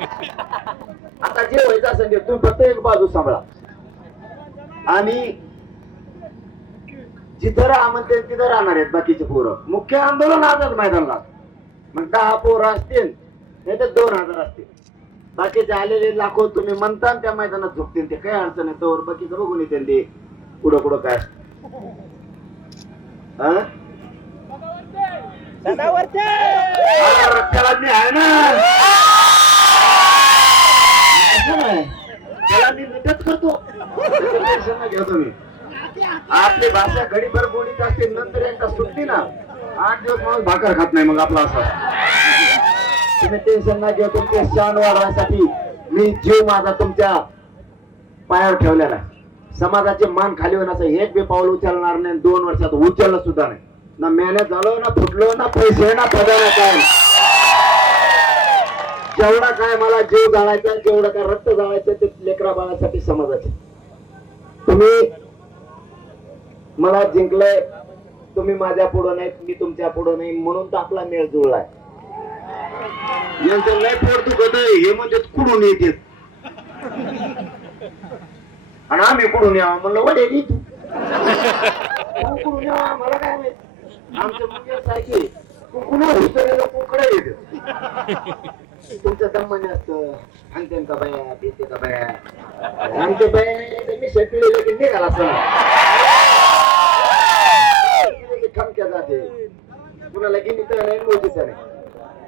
आता जे व्हायचं असेल ते तुम्ही फक्त एक बाजू सांभाळा. आम्ही जिथं राहा म्हणते तिथं राहणार आहेत बाकीचे पोरं. मुख्य आंदोलन आझाद मैदानाला मग 10 पोरं असतील नाही तर 2000 असतील. बाकीचे आलेले लाखो तुम्ही म्हणता त्या मैदानात झोपतील. ते काही अडचण नाही. तर बाकीचं बघून येते ते पुढं पुढं काय त्याला मी आहे ना, त्याला मी मिठच करतो. घ्या तुम्ही. आपली भाषा घडीभर बोलीत असते नंतर एकदा सुटली ना 8 दिवस माणूस भाकर खात नाही. मग आपला असं तुम्ही टेन्शन ना घेऊ. तुमचे शान वाढवण्यासाठी मी जीव माझा तुमच्या पायावर ठेवलेला आहे. समाजाचे मान खाली होण्याचं एक बी पाऊल उचलणार नाही. 2 वर्षात उचललं सुद्धा नाही. ना मेहनत झालो ना फुटलो ना पैसे ना पदाला काय. जेवढा काय मला जीव जाळायचा जेवढं काय रक्त जाळायचं ते लेकरा बाळासाठी समाजाचे. तुम्ही मला जिंकलंय. तुम्ही माझ्या पुढं नाही मी तुमच्या पुढं नाही म्हणून तर आपला मेळ जुळलाय. यांचं लय पोट दुखत हे म्हणजे कुठून येते आणि आम्ही कुठून यावं म्हणलं वडे तू कुठून यावं मला काय माहित. आमचं मुख्य सारखी कुणा हुसरेला कुकडे येते. तुमचं दम्माने असतं आणते का बाया देते का बाया आणते बाया नाही मी शेतलेलं की निघाला असं खमक्या जाते कुणाला गिनी तर नाही मोजीचं नाही.